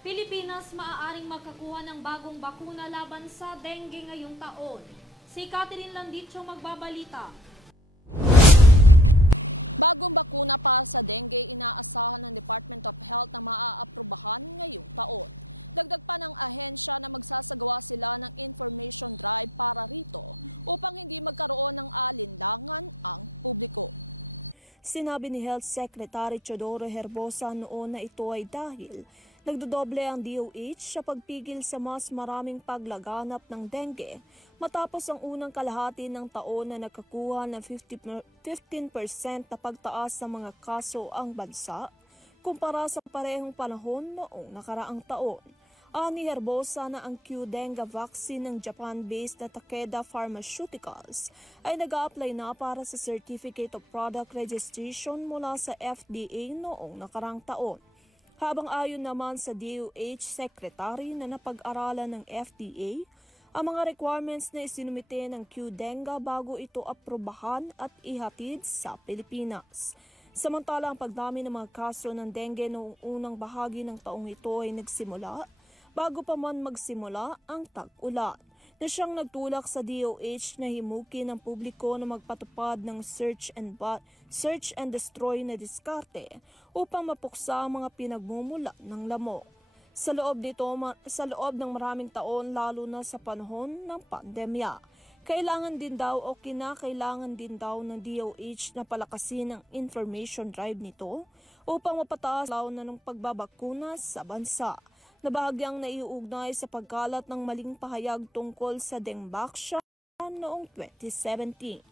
Pilipinas maaaring makakuha ng bagong bakuna laban sa dengue ngayong taon. Si Catherine Landicho magbabalita. Sinabi ni Health Secretary Teodoro Herbosa noon na ito ay dahil nagdodoble ang DOH sa pagpigil sa mas maraming paglaganap ng dengue matapos ang unang kalahati ng taon na nakakuha ng 15% na pagtaas sa mga kaso ang bansa kumpara sa parehong panahon noong nakaraang taon. Ani Herbosa na ang Q-Dengue vaccine ng Japan-based na Takeda Pharmaceuticals ay nag-a-apply na para sa Certificate of Product Registration mula sa FDA noong nakarang taon. Habang ayon naman sa DOH Secretary na napag-aralan ng FDA, ang mga requirements na isinumite ng Q-Dengue bago ito aprobahan at ihatid sa Pilipinas. Samantala ang pagdami ng mga kaso ng dengue noong unang bahagi ng taong ito ay nagsimula bago pa man magsimula ang tag-ulan, na siyang nagtulak sa DOH na himukin ng publiko na magpatupad ng search and destroy na diskarte upang mapuksa ang mga pinagmumula ng lamok. Sa loob ng maraming taon, lalo na sa panahon ng pandemya, kailangan din daw o kinakailangan din daw ng DOH na palakasin ang information drive nito upang mapataas ang na ng pagbabakuna sa bansa, na bahagyang naiuugnay sa pagkalat ng maling pahayag tungkol sa Dengbaksya noong 2017.